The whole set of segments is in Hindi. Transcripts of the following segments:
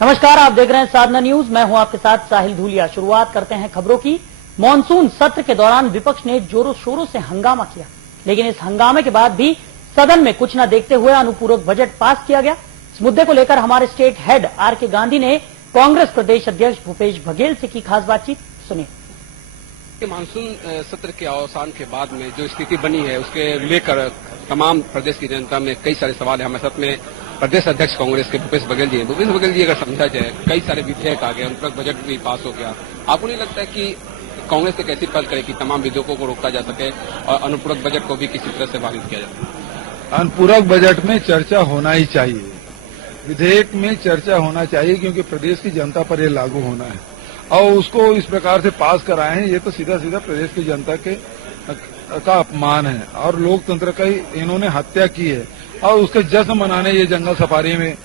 नमस्कार, आप देख रहे हैं साधना न्यूज। मैं हूं आपके साथ साहिल धूलिया। शुरुआत करते हैं खबरों की। मॉनसून सत्र के दौरान विपक्ष ने जोरों शोरों से हंगामा किया, लेकिन इस हंगामे के बाद भी सदन में कुछ न देखते हुए अनुपूरक बजट पास किया गया। इस मुद्दे को लेकर हमारे स्टेट हेड आर.के. गांधी ने कांग्रेस प्रदेश अध्यक्ष भूपेश बघेल से की खास बातचीत। सुनिए। मानसून सत्र के अवसान के बाद में जो स्थिति बनी है उसके लेकर तमाम प्रदेश की जनता में कई सारे सवाल है। हमारे साथ में प्रदेश अध्यक्ष कांग्रेस के भूपेश बघेल जी हैं। भूपेश बघेल जी, अगर समझा जाए कई सारे विधेयक आ गए, अनुपूरक बजट भी पास हो गया, आपको नहीं लगता है कि कांग्रेस एक ऐसी पहल करे कि तमाम विधेयकों को रोका जा सके और अनुपूरक बजट को भी किसी तरह से पारित किया जाए? अनुपूरक बजट में चर्चा होना ही चाहिए, विधेयक में चर्चा होना चाहिए, क्योंकि प्रदेश की जनता पर यह लागू होना है और उसको इस प्रकार से पास कराए हैं। ये तो सीधा सीधा प्रदेश की जनता का अपमान है और लोकतंत्र का ही इन्होंने हत्या की है और उसके जश्न मनाने ये जंगल सफारी में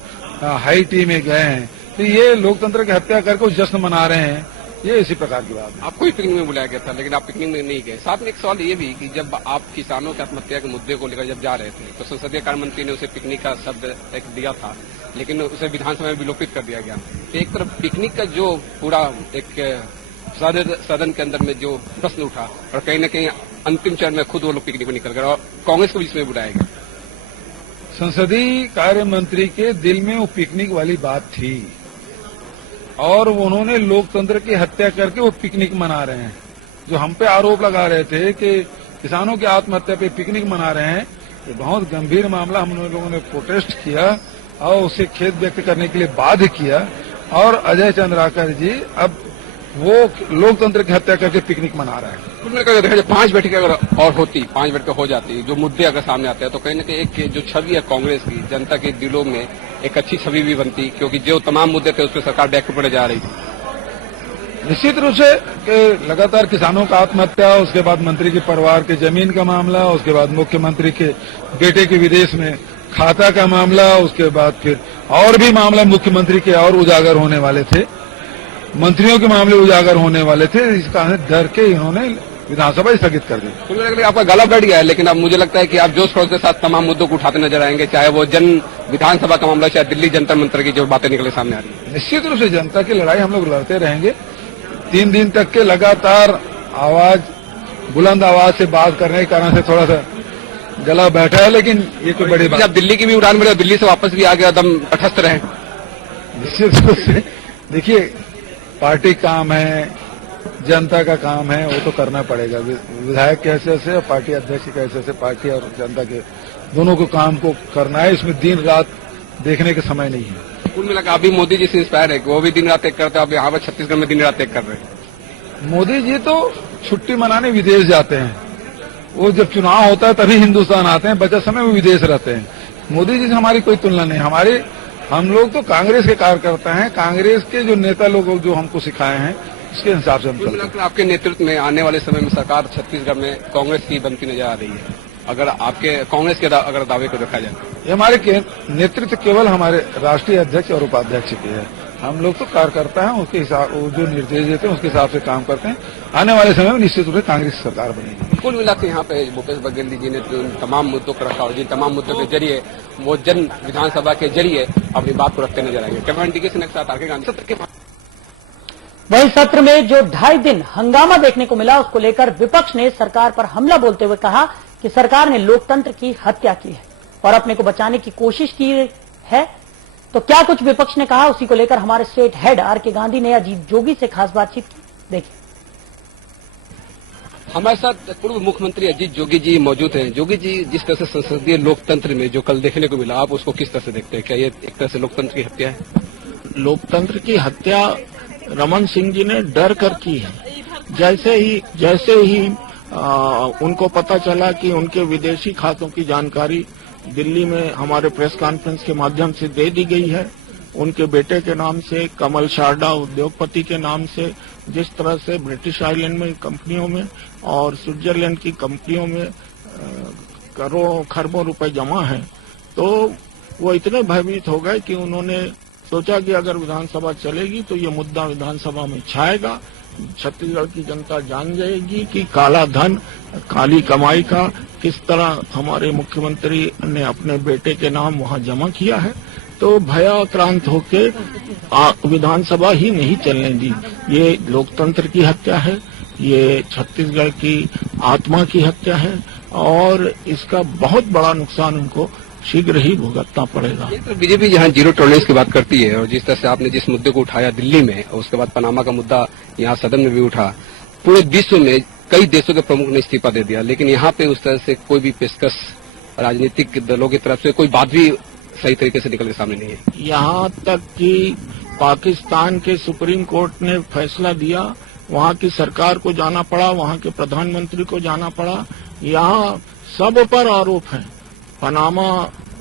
हाईटी में गए हैं। तो ये लोकतंत्र की हत्या करके जश्न मना रहे हैं, ये इसी प्रकार की बात है। आपको भी पिकनिक में बुलाया गया था, लेकिन आप पिकनिक में नहीं गए। साथ में एक सवाल ये भी कि जब आप किसानों की आत्महत्या के मुद्दे को लेकर जब जा रहे थे तो संसदीय कार्य मंत्री ने उसे पिकनिक का शब्द एक दिया था, लेकिन उसे विधानसभा में विलोपित कर दिया गया। तो एक तरफ पिकनिक का जो पूरा एक सदन के अंदर में जो प्रश्न उठा और कहीं न कहीं अंतिम चरण में खुद वो लोग पिकनिक में निकल गए और कांग्रेस को भी इसमें बुलाया गया। संसदीय कार्य मंत्री के दिल में वो पिकनिक वाली बात थी और उन्होंने लोकतंत्र की हत्या करके वो पिकनिक मना रहे हैं। जो हम पे आरोप लगा रहे थे कि किसानों की आत्महत्या पे पिकनिक मना रहे हैं, ये बहुत गंभीर मामला। हम लोगों ने प्रोटेस्ट किया और उसे खेद व्यक्त करने के लिए बाध्य किया और अजय चंद्राकर जी अब वो लोकतंत्र की हत्या करके पिकनिक मना रहे हैं। कुल मिलाकर देखा जाए 5 बैठकें अगर और होती, 5 बैठकें हो जाती, जो मुद्दे अगर सामने आते हैं तो कहीं न कहीं एक जो छवि है कांग्रेस की जनता के दिलों में एक अच्छी छवि भी बनती, क्योंकि जो तमाम मुद्दे थे उस पर सरकार बैक पड़े जा रही थी। निश्चित रूप से कि लगातार किसानों का आत्महत्या, उसके बाद मंत्री के परिवार के जमीन का मामला, उसके बाद मुख्यमंत्री के बेटे के विदेश में खाता का मामला, उसके बाद फिर और भी मामला मुख्यमंत्री के और उजागर होने वाले थे, मंत्रियों के मामले उजागर होने वाले थे। इस कारण डर के इन्होंने विधानसभा स्थगित कर दी। तो आपका गला बैठ गया है, लेकिन अब मुझे लगता है कि आप जोश खरोश के साथ तमाम मुद्दों को उठाते नजर आएंगे, चाहे वो विधानसभा का मामला, चाहे दिल्ली जंतर मंतर की जो बातें निकले सामने आ रही है। निश्चित रूप से जनता की लड़ाई हम लोग लड़ते रहेंगे। 3 दिन तक के लगातार बुलंद आवाज से बात करने के कारण से थोड़ा सा गला बैठा है, लेकिन ये तो बड़ी बात। आप दिल्ली की भी उड़ान भरे, दिल्ली से वापस भी आ गया, दम तटस्थ रहे। निश्चित रूप से देखिए, पार्टी काम है, जनता का काम है, वो तो करना पड़ेगा। विधायक के हैसियत से और पार्टी अध्यक्ष के हैसियत से पार्टी और जनता के दोनों को काम को करना है। इसमें दिन रात देखने का समय नहीं है। कुल मिलाकर अभी मोदी जी से इंस्पायर है कि वो भी दिन रात एक करते हैं, अब यहाँ पर छत्तीसगढ़ में दिन रात एक कर रहे हैं। मोदी जी तो छुट्टी मनाने विदेश जाते हैं, वो जब चुनाव होता है तभी हिंदुस्तान आते हैं, बचा समय वो विदेश रहते हैं। मोदी जी से हमारी कोई तुलना नहीं। हम लोग तो कांग्रेस के कार्यकर्ता हैं, कांग्रेस के जो नेता लोग जो हमको सिखाए हैं उसके हिसाब से हम चलते हैं। आपके नेतृत्व में आने वाले समय में सरकार छत्तीसगढ़ में कांग्रेस की बनती नजर आ रही है, अगर आपके कांग्रेस के अगर दावे को देखा जाए? ये हमारे नेतृत्व केवल हमारे राष्ट्रीय अध्यक्ष और उपाध्यक्ष की है। हम लोग तो कार्यकर्ता हैं, उसके हिसाब जो निर्देश देते हैं उसके हिसाब से काम करते हैं। आने वाले समय में निश्चित रूप से कांग्रेस सरकार बनेगी। कुल मिलाकर यहाँ पे भूपेश बघेल जी ने तमाम मुद्दों को रखा और जिन तमाम मुद्दों के जरिए वो विधानसभा के जरिए अपनी बात को रखते नजर आएंगे। कैमरा टीके के साथ आर.के. गांधी। सत्र के वही सत्र में जो 2.5 दिन हंगामा देखने को मिला, उसको लेकर विपक्ष ने सरकार पर हमला बोलते हुए कहा कि सरकार ने लोकतंत्र की हत्या की है और अपने को बचाने की कोशिश की है। तो क्या कुछ विपक्ष ने कहा, उसी को लेकर हमारे स्टेट हेड आर.के. गांधी ने अजीत जोगी से खास बातचीत की। देखिए। हमारे साथ पूर्व मुख्यमंत्री अजीत जोगी जी मौजूद हैं। जोगी जी, जिस तरह से संसदीय लोकतंत्र में जो कल देखने को मिला, आप उसको किस तरह से देखते हैं? क्या ये एक तरह से लोकतंत्र की हत्या है? लोकतंत्र की हत्या रमन सिंह जी ने डर कर की है। जैसे ही उनको पता चला कि उनके विदेशी खातों की जानकारी दिल्ली में हमारे प्रेस कॉन्फ्रेंस के माध्यम से दे दी गई है, उनके बेटे के नाम से, कमल शारदा उद्योगपति के नाम से, जिस तरह से ब्रिटिश आयरलैंड में कंपनियों में और स्विट्जरलैंड की कंपनियों में करोड़ों खरबों रुपए जमा हैं, तो वो इतने भयभीत हो गए कि उन्होंने सोचा कि अगर विधानसभा चलेगी तो ये मुद्दा विधानसभा में छाएगा, छत्तीसगढ़ की जनता जान जाएगी कि काला धन, काली कमाई का किस तरह हमारे मुख्यमंत्री ने अपने बेटे के नाम वहां जमा किया है। तो भयाक्रांत होके विधानसभा ही नहीं चलने दी। ये लोकतंत्र की हत्या है, ये छत्तीसगढ़ की आत्मा की हत्या है और इसका बहुत बड़ा नुकसान उनको शीघ्र ही भुगतना पड़ेगा। तो बीजेपी जहां जीरो टॉलरेंस की बात करती है और जिस तरह से आपने जिस मुद्दे को उठाया दिल्ली में और उसके बाद पनामा का मुद्दा यहाँ सदन में भी उठा, पूरे विश्व में कई देशों के प्रमुख ने इस्तीफा दे दिया, लेकिन यहाँ पे उस तरह से कोई भी पेशकश राजनीतिक दलों की तरफ से कोई बात भी सही तरीके से निकल के सामने नहीं है। यहाँ तक कि पाकिस्तान के सुप्रीम कोर्ट ने फैसला दिया, वहाँ की सरकार को जाना पड़ा, वहाँ के प्रधानमंत्री को जाना पड़ा। यहाँ सब पर आरोप है। पनामा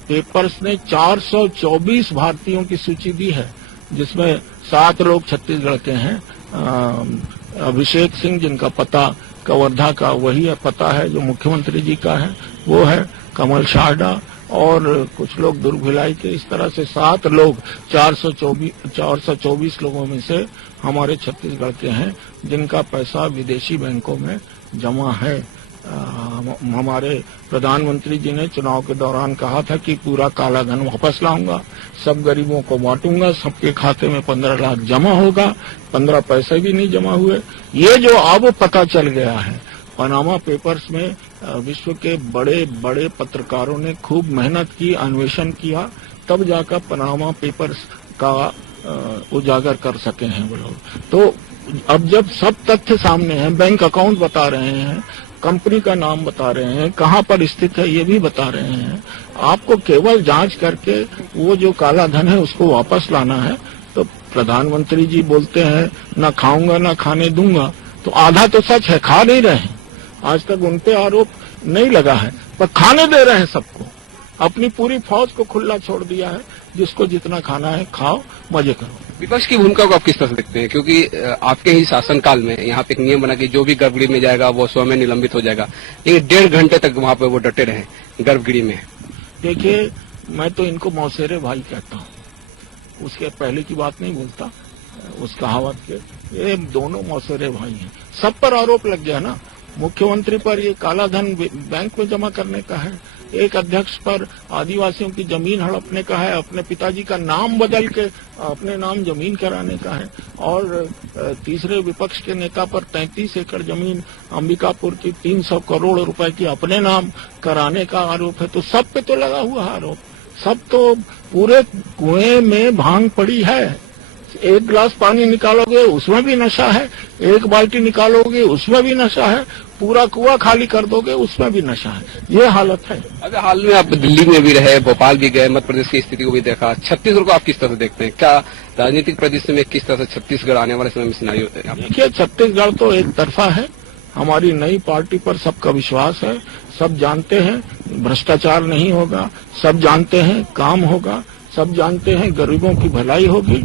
पेपर्स ने 424 भारतीयों की सूची दी है, जिसमें 7 लोग छत्तीसगढ़ के हैं। अभिषेक सिंह, जिनका पता कवर्धा का वही है पता है जो मुख्यमंत्री जी का है, वो है कमल शाहडा और कुछ लोग दुर्ग भिलाई के। इस तरह से 7 लोग 424 लोगों में से हमारे छत्तीसगढ़ के हैं, जिनका पैसा विदेशी बैंकों में जमा है। हमारे प्रधानमंत्री जी ने चुनाव के दौरान कहा था कि पूरा काला धन वापस लाऊंगा, सब गरीबों को बांटूंगा, सबके खाते में 15 लाख जमा होगा। 15 पैसे भी नहीं जमा हुए। ये जो अब पता चल गया है, पनामा पेपर्स में विश्व के बड़े बड़े पत्रकारों ने खूब मेहनत की, अन्वेषण किया, तब जाकर पनामा पेपर्स का उजागर कर सके हैं वो लोग। तो अब जब सब तथ्य सामने हैं, बैंक अकाउंट बता रहे हैं, कंपनी का नाम बता रहे हैं, कहां पर स्थित है ये भी बता रहे हैं, आपको केवल जांच करके वो जो काला धन है उसको वापस लाना है। तो प्रधानमंत्री जी बोलते हैं न खाऊंगा न खाने दूंगा, तो आधा तो सच है, खा नहीं रहे हैं। आज तक उन पे आरोप नहीं लगा है, पर खाने दे रहे हैं सबको। अपनी पूरी फौज को खुला छोड़ दिया है, जिसको जितना खाना है खाओ, मजे करो। विपक्ष की भूमिका को आप किस तरह से देखते हैं? क्योंकि आपके ही शासनकाल में यहाँ पे एक नियम बना कि जो भी गर्भगृह में जाएगा वो स्वयं निलंबित हो जाएगा, लेकिन 1.5 घंटे तक वहाँ पे वो डटे रहे गर्भगृह में। देखिए, मैं तो इनको मौसेरे भाई कहता हूँ, उसके पहले की बात नहीं बोलता, उस कहावत के। ये दोनों मौसेरे भाई हैं। सब पर आरोप लग गया ना। मुख्यमंत्री पर ये काला धन बैंक में जमा करने का है, एक अध्यक्ष पर आदिवासियों की जमीन हड़पने का है, अपने पिताजी का नाम बदल के अपने नाम जमीन कराने का है, और तीसरे विपक्ष के नेता पर 33 एकड़ जमीन अंबिकापुर की 300 करोड़ रुपए की अपने नाम कराने का आरोप है। तो सब पे तो लगा हुआ आरोप। सब तो पूरे कुएं में भांग पड़ी है। एक गिलास पानी निकालोगे उसमें भी नशा है, एक बाल्टी निकालोगे उसमें भी नशा है, पूरा कुआं खाली कर दोगे उसमें भी नशा है। ये हालत है। अगर हाल में आप दिल्ली में भी रहे, भोपाल भी गए, मध्य प्रदेश की स्थिति को भी देखा, छत्तीसगढ़ को आप किस तरह से देखते हैं? क्या राजनीतिक परिदृश्य में किस तरह से छत्तीसगढ़ आने वाले समय में सिनारियो होते हैं? देखिए, छत्तीसगढ़ तो एक तरफा है। हमारी नई पार्टी पर सबका विश्वास है। सब जानते हैं भ्रष्टाचार नहीं होगा, सब जानते हैं काम होगा, सब जानते हैं गरीबों की भलाई होगी,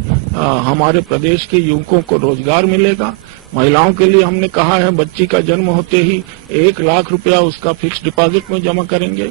हमारे प्रदेश के युवकों को रोजगार मिलेगा। महिलाओं के लिए हमने कहा है बच्ची का जन्म होते ही 1 लाख रुपया उसका फिक्स डिपॉजिट में जमा करेंगे,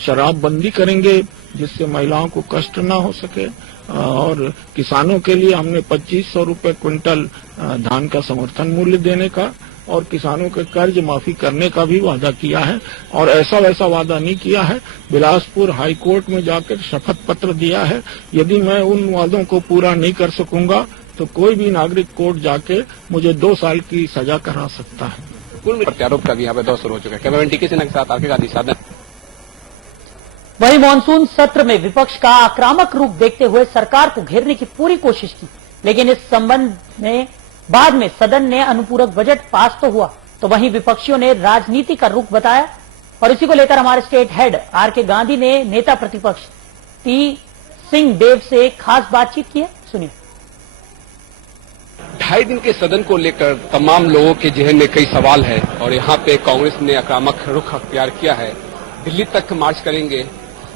शराबबंदी करेंगे जिससे महिलाओं को कष्ट न हो सके, और किसानों के लिए हमने 2500 रुपये क्विंटल धान का समर्थन मूल्य देने का और किसानों के कर्ज माफी करने का भी वादा किया है। और ऐसा वैसा वादा नहीं किया है, बिलासपुर हाई कोर्ट में जाकर शपथ पत्र दिया है। यदि मैं उन वादों को पूरा नहीं कर सकूंगा तो कोई भी नागरिक कोर्ट जाके मुझे 2 साल की सजा करा सकता है। कुल प्रत्यारोप का भी यहाँ पे दौर शुरू हो चुका है। कैमरामैन टीके सिन्हा के साथ आरके गांधी, साधन। वहीं मानसून सत्र में विपक्ष का आक्रामक रूप देखते हुए सरकार को घेरने की पूरी कोशिश की, लेकिन इस संबंध में बाद में सदन ने अनुपूरक बजट पास तो हुआ, तो वहीं विपक्षियों ने राजनीति का रुख बताया। और इसी को लेकर हमारे स्टेट हेड आरके गांधी ने नेता प्रतिपक्ष टी सिंह देव से खास बातचीत की है, सुनिए। 2.5 दिन के सदन को लेकर तमाम लोगों के जहन में कई सवाल है और यहाँ पे कांग्रेस ने आक्रामक रुख अख्तियार किया है, दिल्ली तक मार्च करेंगे।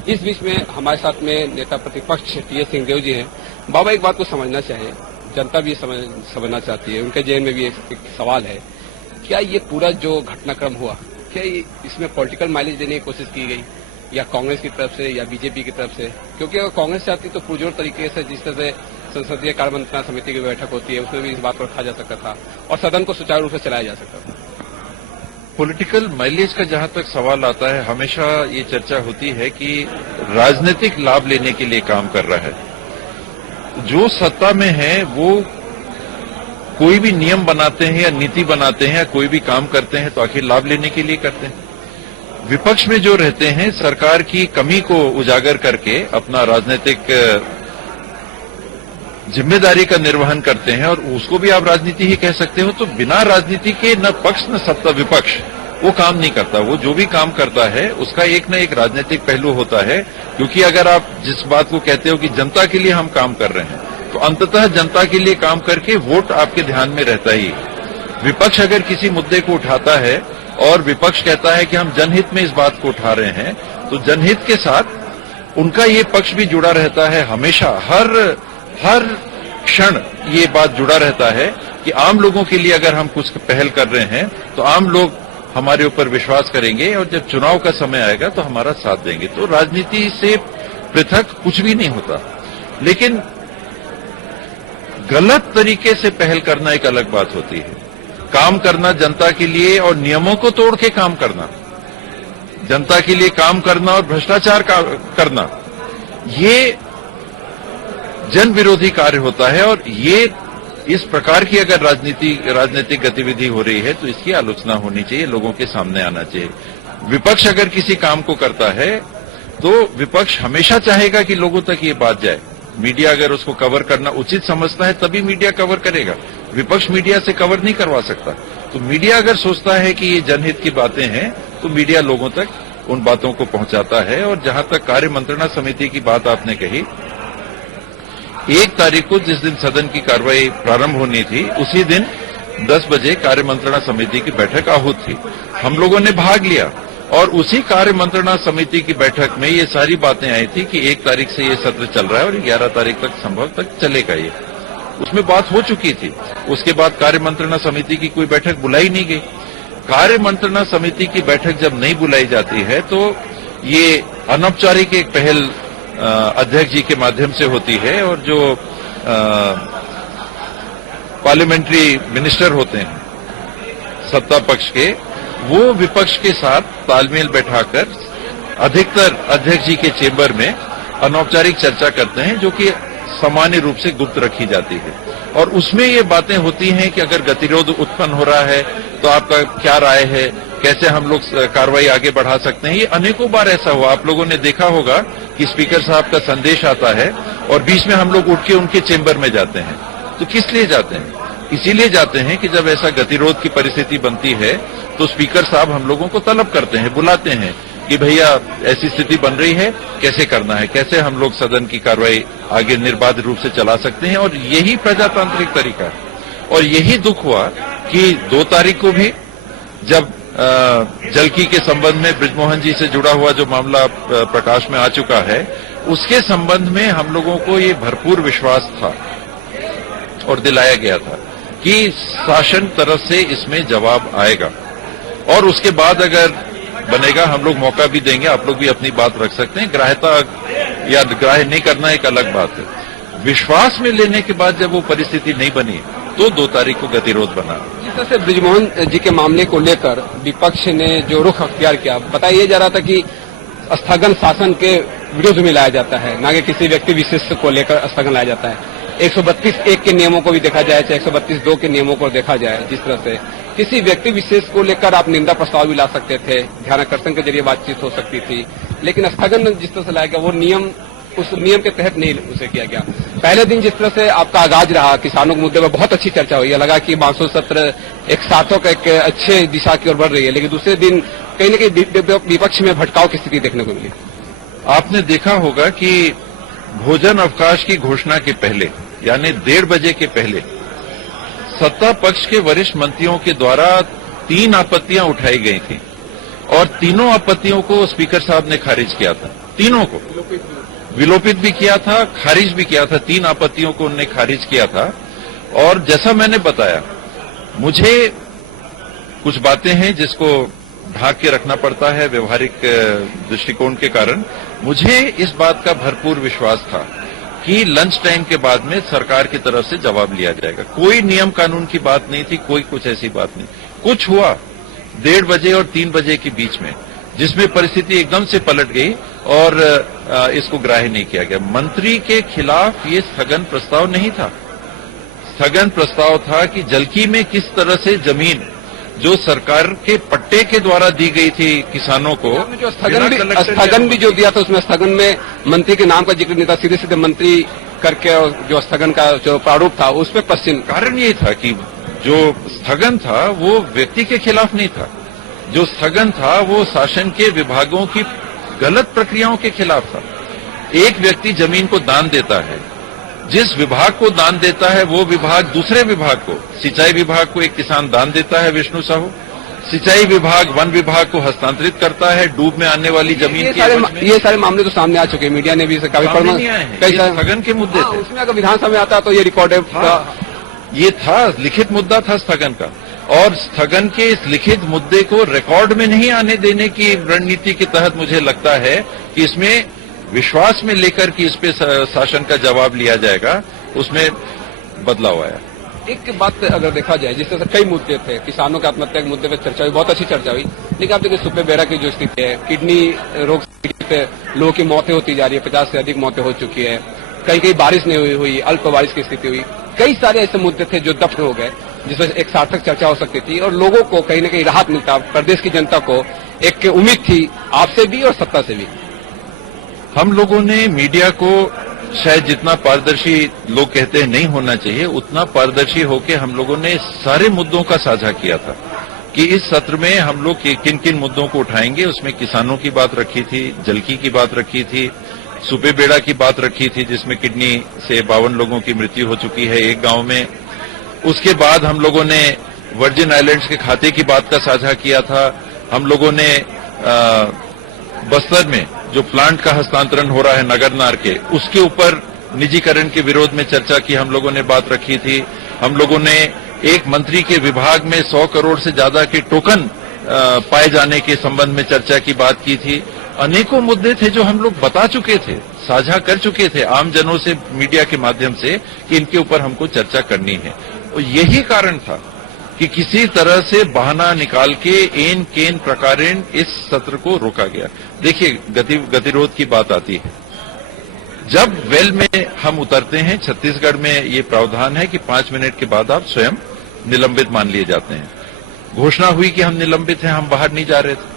इस बीच में हमारे साथ में नेता प्रतिपक्ष टी सिंहदेव जी हैं। बाबा, एक बात को समझना चाहिए, जनता भी समझना चाहती है, उनके जहन में भी एक सवाल है, क्या ये पूरा जो घटनाक्रम हुआ, क्या इसमें पॉलिटिकल माइलेज देने की कोशिश की गई या कांग्रेस की तरफ से या बीजेपी की तरफ से? क्योंकि अगर कांग्रेस चाहती तो पुरजोर तरीके से जिस तरह से संसदीय कार्य मंत्रणा समिति की बैठक होती है उसमें भी इस बात को रखा जा सकता था और सदन को सुचारू रूप से चलाया जा सकता था। पॉलिटिकल माइलेज का जहां तक सवाल आता है, हमेशा ये चर्चा होती है कि राजनीतिक लाभ लेने के लिए काम कर रहा है। जो सत्ता में है वो कोई भी नियम बनाते हैं या नीति बनाते हैं या कोई भी काम करते हैं तो आखिर लाभ लेने के लिए करते हैं। विपक्ष में जो रहते हैं सरकार की कमी को उजागर करके अपना राजनीतिक जिम्मेदारी का निर्वहन करते हैं, और उसको भी आप राजनीति ही कह सकते हो। तो बिना राजनीति के न पक्ष न सत्ता विपक्ष वो काम नहीं करता। वो जो भी काम करता है उसका एक न एक राजनीतिक पहलू होता है, क्योंकि अगर आप जिस बात को कहते हो कि जनता के लिए हम काम कर रहे हैं, तो अंततः जनता के लिए काम करके वोट आपके ध्यान में रहता ही। विपक्ष अगर किसी मुद्दे को उठाता है और विपक्ष कहता है कि हम जनहित में इस बात को उठा रहे हैं, तो जनहित के साथ उनका ये पक्ष भी जुड़ा रहता है। हमेशा हर क्षण ये बात जुड़ा रहता है कि आम लोगों के लिए अगर हम कुछ पहल कर रहे हैं तो आम लोग हमारे ऊपर विश्वास करेंगे और जब चुनाव का समय आएगा तो हमारा साथ देंगे। तो राजनीति से पृथक कुछ भी नहीं होता, लेकिन गलत तरीके से पहल करना एक अलग बात होती है। काम करना जनता के लिए और नियमों को तोड़ के काम करना, जनता के लिए काम करना और भ्रष्टाचार करना, ये जन विरोधी कार्य होता है। और ये इस प्रकार की अगर राजनीतिक गतिविधि हो रही है तो इसकी आलोचना होनी चाहिए, लोगों के सामने आना चाहिए। विपक्ष अगर किसी काम को करता है तो विपक्ष हमेशा चाहेगा कि लोगों तक ये बात जाए। मीडिया अगर उसको कवर करना उचित समझता है तभी मीडिया कवर करेगा। विपक्ष मीडिया से कवर नहीं करवा सकता। तो मीडिया अगर सोचता है कि ये जनहित की बातें हैं तो मीडिया लोगों तक उन बातों को पहुंचाता है। और जहां तक कार्य मंत्रणा समिति की बात आपने कही, 1 तारीख को जिस दिन सदन की कार्रवाई प्रारंभ होनी थी उसी दिन 10 बजे कार्य मंत्रणा समिति की बैठक आहूत थी। हम लोगों ने भाग लिया और उसी कार्य मंत्रणा समिति की बैठक में ये सारी बातें आई थी कि 1 तारीख से ये सत्र चल रहा है और 11 तारीख तक संभव तक चलेगा। ये उसमें बात हो चुकी थी। उसके बाद कार्य मंत्रणा समिति की कोई बैठक बुलाई नहीं गई। कार्य मंत्रणा समिति की बैठक जब नहीं बुलाई जाती है तो ये अनौपचारिक एक पहल अध्यक्ष जी के माध्यम से होती है, और जो पार्लियामेंट्री मिनिस्टर होते हैं सत्ता पक्ष के, वो विपक्ष के साथ तालमेल बैठाकर अधिकतर अध्यक्ष जी के चेंबर में अनौपचारिक चर्चा करते हैं, जो कि सामान्य रूप से गुप्त रखी जाती है। और उसमें ये बातें होती हैं कि अगर गतिरोध उत्पन्न हो रहा है तो आपका क्या राय है, कैसे हम लोग कार्रवाई आगे बढ़ा सकते हैं। ये अनेकों बार ऐसा हुआ, आप लोगों ने देखा होगा कि स्पीकर साहब का संदेश आता है और बीच में हम लोग उठ के उनके चेंबर में जाते हैं। तो किस लिए जाते हैं? इसीलिए जाते हैं कि जब ऐसा गतिरोध की परिस्थिति बनती है तो स्पीकर साहब हम लोगों को तलब करते हैं, बुलाते हैं कि भैया ऐसी स्थिति बन रही है, कैसे करना है, कैसे हम लोग सदन की कार्रवाई आगे निर्बाध रूप से चला सकते हैं। और यही प्रजातांत्रिक तरीका है। और यही दुख हुआ कि 2 तारीख को भी जब जलकी के संबंध में बृजमोहन जी से जुड़ा हुआ जो मामला प्रकाश में आ चुका है, उसके संबंध में हम लोगों को ये भरपूर विश्वास था और दिलाया गया था कि शासन तरफ से इसमें जवाब आएगा। और उसके बाद अगर बनेगा हम लोग मौका भी देंगे, आप लोग भी अपनी बात रख सकते हैं। ग्राह्यता या ग्राह्य नहीं करना एक अलग बात है। विश्वास में लेने के बाद जब वो परिस्थिति नहीं बनी तो 2 तारीख को गतिरोध बना। जिस तरह से बृजमोहन जी के मामले को लेकर विपक्ष ने जो रुख अख्तियार किया, बताया जा रहा था कि स्थगन शासन के विरोध में लाया जाता है, ना कि किसी व्यक्ति विशेष को लेकर स्थगन लाया जाता है। 132(1) के नियमों को भी देखा जाए, चाहे 132(2) के नियमों को देखा जाए, जिस तरह से किसी व्यक्ति विशेष को लेकर आप निंदा प्रस्ताव भी ला सकते थे, ध्यानाकर्षण के जरिए बातचीत हो सकती थी, लेकिन स्थगन जिस तरह से लाया गया वो नियम उस नियम के तहत नहीं उसे किया गया। पहले दिन जिस तरह से आपका आगाज रहा, किसानों के मुद्दे पर बहुत अच्छी चर्चा हुई, लगा कि मानसून सत्र एक सार्थक एक अच्छे दिशा की ओर बढ़ रही है, लेकिन दूसरे दिन कहीं न कहीं विपक्ष में भटकाव की स्थिति देखने को मिली। आपने देखा होगा कि भोजन अवकाश की घोषणा के पहले, यानी 1:30 बजे के पहले, सत्ता पक्ष के वरिष्ठ मंत्रियों के द्वारा 3 आपत्तियां उठाई गई थी और तीनों आपत्तियों को स्पीकर साहब ने खारिज किया था। तीनों को विलोपित भी किया था, खारिज भी किया था। 3 आपत्तियों को उन्होंने खारिज किया था। और जैसा मैंने बताया, मुझे कुछ बातें हैं जिसको ढाक के रखना पड़ता है व्यवहारिक दृष्टिकोण के कारण। मुझे इस बात का भरपूर विश्वास था कि लंच टाइम के बाद में सरकार की तरफ से जवाब लिया जाएगा। कोई नियम कानून की बात नहीं थी, कोई कुछ ऐसी बात नहीं। कुछ हुआ, 1:30 बजे और 3 बजे के बीच में, जिसमें परिस्थिति एकदम से पलट गई और इसको ग्राह्य नहीं किया गया। मंत्री के खिलाफ ये स्थगन प्रस्ताव नहीं था। स्थगन प्रस्ताव था कि जलकी में किस तरह से जमीन जो सरकार के पट्टे के द्वारा दी गई थी किसानों को, जो स्थगन भी जो दिया था, उसमें स्थगन में मंत्री के नाम का जिक्र नहीं था, सीधे सीधे मंत्री करके, और जो स्थगन का जो प्रारूप था उसमें पश्चिम। कारण ये था कि जो स्थगन था वो व्यक्ति के खिलाफ नहीं था, जो स्थगन था वो शासन के विभागों की गलत प्रक्रियाओं के खिलाफ था। एक व्यक्ति जमीन को दान देता है, जिस विभाग को दान देता है वो विभाग दूसरे विभाग को, सिंचाई विभाग को एक किसान दान देता है, विष्णु साहू, सिंचाई विभाग वन विभाग को हस्तांतरित करता है डूब में आने वाली जमीन के। ये सारे मामले तो सामने आ चुके हैं, मीडिया ने भी इसे काफी स्थगन के मुद्दे थे। उसमें अगर विधानसभा में आता तो ये रिकॉर्ड ये था, लिखित मुद्दा था स्थगन का, और स्थगन के इस लिखित मुद्दे को रिकॉर्ड में नहीं आने देने की रणनीति के तहत मुझे लगता है कि इसमें विश्वास में लेकर कि इस पे शासन का जवाब लिया जाएगा, उसमें बदलाव आया। एक बात अगर देखा जाए, जिस तरह से कई मुद्दे थे, किसानों की आत्महत्या के मुद्दे पर चर्चा हुई, बहुत अच्छी चर्चा हुई, लेकिन आप देखिए सुप्पे बेरा की जो स्थिति है, किडनी रोग से लोगों की मौतें होती जा रही है, 50 से अधिक मौतें हो चुकी है, कहीं कहीं बारिश नहीं हुई, अल्प बारिश की स्थिति हुई, कई सारे ऐसे मुद्दे थे जो दफन हो गए, जिसमें एक सार्थक चर्चा हो सकती थी और लोगों को कहीं न कहीं राहत मिलता, प्रदेश की जनता को एक उम्मीद थी, आपसे भी और सत्ता से भी। हम लोगों ने मीडिया को शायद जितना पारदर्शी लोग कहते हैं नहीं होना चाहिए, उतना पारदर्शी होकर हम लोगों ने सारे मुद्दों का साझा किया था कि इस सत्र में हम लोग किन किन मुद्दों को उठाएंगे। उसमें किसानों की बात रखी थी, जलकी की बात रखी थी, सुपे बेड़ा की बात रखी थी, जिसमें किडनी से 52 लोगों की मृत्यु हो चुकी है एक गांव में। उसके बाद हम लोगों ने वर्जिन आइलैंड्स के खाते की बात का साझा किया था। हम लोगों ने बस्तर में जो प्लांट का हस्तांतरण हो रहा है नगरनार के, उसके ऊपर निजीकरण के विरोध में चर्चा की हम लोगों ने बात रखी थी। हम लोगों ने एक मंत्री के विभाग में 100 करोड़ से ज्यादा के टोकन पाए जाने के संबंध में चर्चा की बात की थी। अनेकों मुद्दे थे जो हम लोग बता चुके थे, साझा कर चुके थे आमजनों से, मीडिया के माध्यम से, कि इनके ऊपर हमको चर्चा करनी है। और यही कारण था कि किसी तरह से बहाना निकाल के एन केन प्रकारेण इस सत्र को रोका गया। देखिए, गतिरोध की बात आती है, जब वेल में हम उतरते हैं, छत्तीसगढ़ में ये प्रावधान है कि 5 मिनट के बाद आप स्वयं निलंबित मान लिए जाते हैं। घोषणा हुई कि हम निलंबित हैं, हम बाहर नहीं जा रहे थे।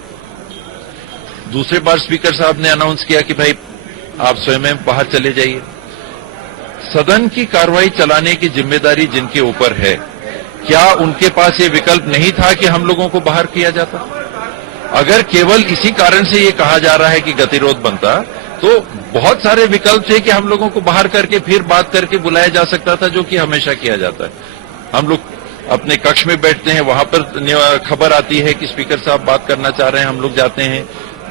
दूसरे बार स्पीकर साहब ने अनाउंस किया कि भाई आप स्वयं बाहर चले जाइए। सदन की कार्रवाई चलाने की जिम्मेदारी जिनके ऊपर है, क्या उनके पास ये विकल्प नहीं था कि हम लोगों को बाहर किया जाता? अगर केवल इसी कारण से ये कहा जा रहा है कि गतिरोध बनता, तो बहुत सारे विकल्प थे कि हम लोगों को बाहर करके फिर बात करके बुलाया जा सकता था, जो कि हमेशा किया जाता है। हम लोग अपने कक्ष में बैठते हैं, वहां पर खबर आती है कि स्पीकर साहब बात करना चाह रहे हैं, हम लोग जाते हैं।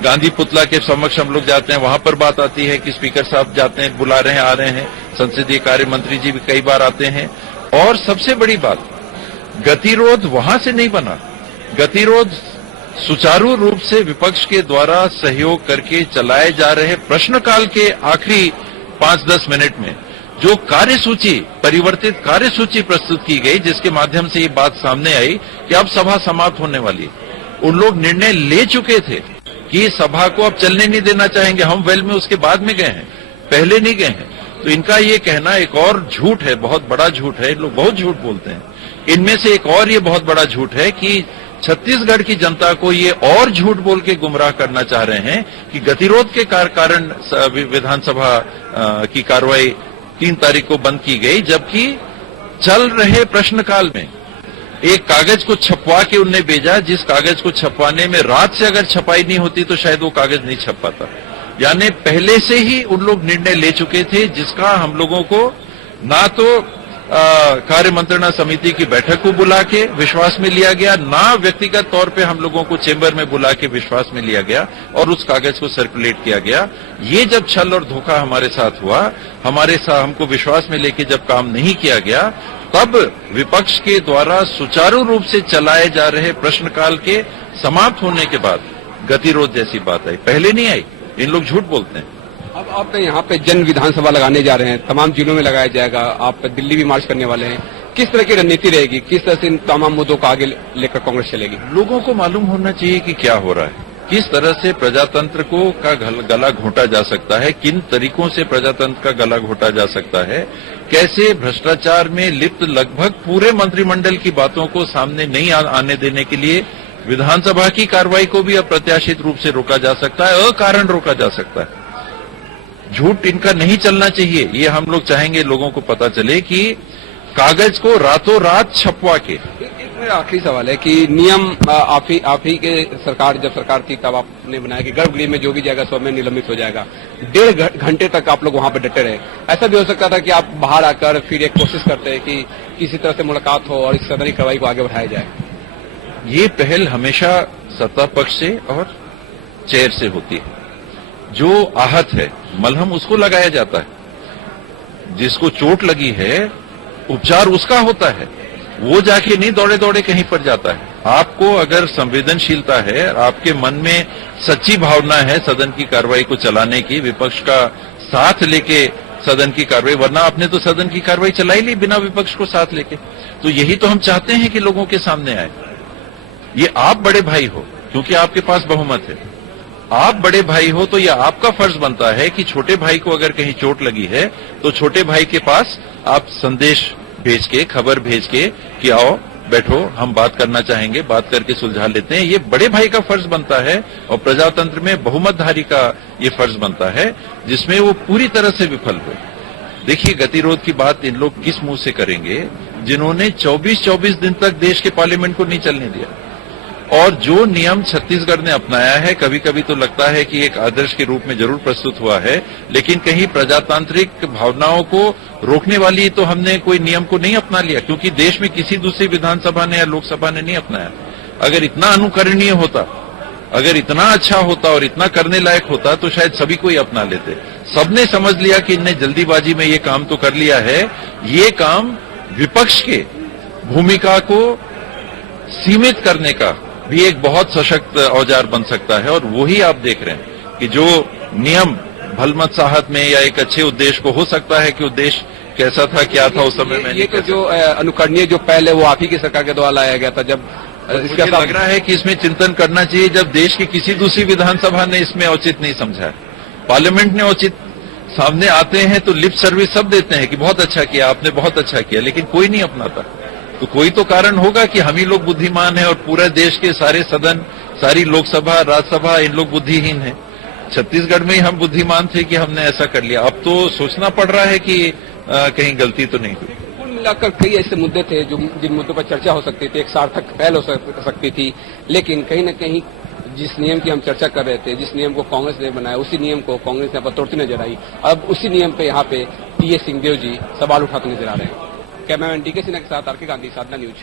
गांधी पुतला के समक्ष हम लोग जाते हैं, वहां पर बात आती है कि स्पीकर साहब जाते हैं, बुला रहे हैं, आ रहे हैं। संसदीय कार्य मंत्री जी भी कई बार आते हैं। और सबसे बड़ी बात, गतिरोध वहां से नहीं बना। गतिरोध सुचारू रूप से विपक्ष के द्वारा सहयोग करके चलाए जा रहे प्रश्नकाल के आखिरी 5-10 मिनट में जो कार्यसूची, परिवर्तित कार्यसूची प्रस्तुत की गई, जिसके माध्यम से ये बात सामने आई कि अब सभा समाप्त होने वाली है। उन लोग निर्णय ले चुके थे कि सभा को अब चलने नहीं देना चाहेंगे। हम वेल में उसके बाद में गए हैं, पहले नहीं गए हैं। तो इनका ये कहना एक और झूठ है, बहुत बड़ा झूठ है। लोग बहुत झूठ बोलते हैं। इनमें से एक और ये बहुत बड़ा झूठ है कि छत्तीसगढ़ की जनता को ये और झूठ बोल के गुमराह करना चाह रहे हैं कि गतिरोध के कारण विधानसभा की कार्रवाई 3 तारीख को बंद की गई, जबकि चल रहे प्रश्नकाल में एक कागज को छपवा के उनने भेजा, जिस कागज को छपवाने में रात से अगर छपाई नहीं होती तो शायद वो कागज नहीं छप पाता। यानी पहले से ही उन लोग निर्णय ले चुके थे, जिसका हम लोगों को ना तो कार्य मंत्रणा समिति की बैठक को बुला के विश्वास में लिया गया, ना व्यक्तिगत तौर पे हम लोगों को चेंबर में बुला के विश्वास में लिया गया और उस कागज को सर्कुलेट किया गया। ये जब छल और धोखा हमारे साथ हुआ, हमको विश्वास में लेके जब काम नहीं किया गया, तब विपक्ष के द्वारा सुचारू रूप से चलाए जा रहे प्रश्नकाल के समाप्त होने के बाद गतिरोध जैसी बात आई। पहले नहीं आई। इन लोग झूठ बोलते हैं। अब आप यहाँ पे जन विधानसभा लगाने जा रहे हैं, तमाम जिलों में लगाया जाएगा, आप दिल्ली भी मार्च करने वाले हैं। किस तरह की रणनीति रहेगी, किस तरह से इन तमाम मुद्दों को आगे लेकर कांग्रेस चलेगी? लोगों को मालूम होना चाहिए कि क्या हो रहा है, किस तरह से प्रजातंत्र को का गला घोंटा जा सकता है, किन तरीकों से प्रजातंत्र का गला घोंटा जा सकता है, कैसे भ्रष्टाचार में लिप्त लगभग पूरे मंत्रिमंडल की बातों को सामने नहीं आने देने के लिए विधानसभा की कार्रवाई को भी अप्रत्याशित रूप से रोका जा सकता है, अकारण रोका जा सकता है। झूठ इनका नहीं चलना चाहिए, ये हम लोग चाहेंगे लोगों को पता चले कि कागज को रातों रात छपवा के। एक मेरा आखिरी सवाल है कि नियम आप ही के सरकार जब सरकार थी तब आपने बनाया कि गर्भगृह में जो भी जाएगा स्वयं निलंबित हो जाएगा। 1.5 घंटे तक आप लोग वहां पर डटे रहे। ऐसा भी हो सकता था कि आप बाहर आकर फिर एक कोशिश करते हैं कि किसी तरह से मुलाकात हो और इस सदन की कार्रवाई को आगे बढ़ाया जाए। ये पहल हमेशा सत्ता पक्ष से और चेयर से होती है। जो आहत है मलहम उसको लगाया जाता है, जिसको चोट लगी है उपचार उसका होता है, वो जाके नहीं दौड़े दौड़े कहीं पर जाता है। आपको अगर संवेदनशीलता है, आपके मन में सच्ची भावना है सदन की कार्रवाई को चलाने की, विपक्ष का साथ लेके सदन की कार्रवाई, वरना आपने तो सदन की कार्रवाई चलाई ली बिना विपक्ष को साथ लेके। तो यही तो हम चाहते हैं कि लोगों के सामने आए। ये आप बड़े भाई हो क्योंकि आपके पास बहुमत है, आप बड़े भाई हो तो यह आपका फर्ज बनता है कि छोटे भाई को अगर कहीं चोट लगी है तो छोटे भाई के पास आप संदेश भेज के, खबर भेज के कि आओ बैठो, हम बात करना चाहेंगे, बात करके सुलझा लेते हैं। ये बड़े भाई का फर्ज बनता है और प्रजातंत्र में बहुमतधारी का ये फर्ज बनता है, जिसमें वो पूरी तरह से विफल हुए। देखिए, गतिरोध की बात इन लोग किस मुंह से करेंगे जिन्होंने 24-24 दिन तक देश के पार्लियामेंट को नहीं चलने दिया। और जो नियम छत्तीसगढ़ ने अपनाया है, कभी कभी तो लगता है कि एक आदर्श के रूप में जरूर प्रस्तुत हुआ है, लेकिन कहीं प्रजातांत्रिक भावनाओं को रोकने वाली तो हमने कोई नियम को नहीं अपना लिया, क्योंकि देश में किसी दूसरी विधानसभा ने या लोकसभा ने नहीं अपनाया। अगर इतना अनुकरणीय होता, अगर इतना अच्छा होता और इतना करने लायक होता तो शायद सभी को ही अपना लेते। सबने समझ लिया कि इनने जल्दीबाजी में ये काम तो कर लिया है, ये काम विपक्ष के भूमिका को सीमित करने का भी एक बहुत सशक्त औजार बन सकता है। और वही आप देख रहे हैं कि जो नियम भलमत चाहत में या एक अच्छे उद्देश्य को, हो सकता है कि उद्देश्य कैसा था, क्या था उस समय में, ये तो जो अनुकरणीय जो पहले वो आप ही की सरकार के द्वारा लाया गया था, जब इसका लग रहा है कि इसमें चिंतन करना चाहिए जब देश की किसी दूसरी विधानसभा ने इसमें औचित नहीं समझा है। पार्लियामेंट ने औचित सामने आते हैं तो लिप सर्विस सब देते हैं कि बहुत अच्छा किया आपने, बहुत अच्छा किया, लेकिन कोई नहीं अपनाता। तो कोई तो कारण होगा कि हम ही लोग बुद्धिमान हैं और पूरे देश के सारे सदन, सारी लोकसभा, राज्यसभा, इन लोग बुद्धिहीन हैं। छत्तीसगढ़ में ही हम बुद्धिमान थे कि हमने ऐसा कर लिया। अब तो सोचना पड़ रहा है कि कहीं गलती तो नहीं हुई। कुल मिलाकर कई ऐसे मुद्दे थे जो जिन मुद्दों पर चर्चा हो सकती थी, एक सार्थक पहल हो सकती थी, लेकिन कहीं न कहीं जिस नियम की हम चर्चा कर रहे थे, जिस नियम को कांग्रेस ने बनाया, उसी नियम को कांग्रेस ने तोड़ती नजर आई। अब उसी नियम पे यहाँ पे पीएस सिंहदेव जी सवाल उठाते नजर आ रहे हैं। कैमरामैन डीके सिन्हा के साथ आरके गांधी, साधना न्यूज।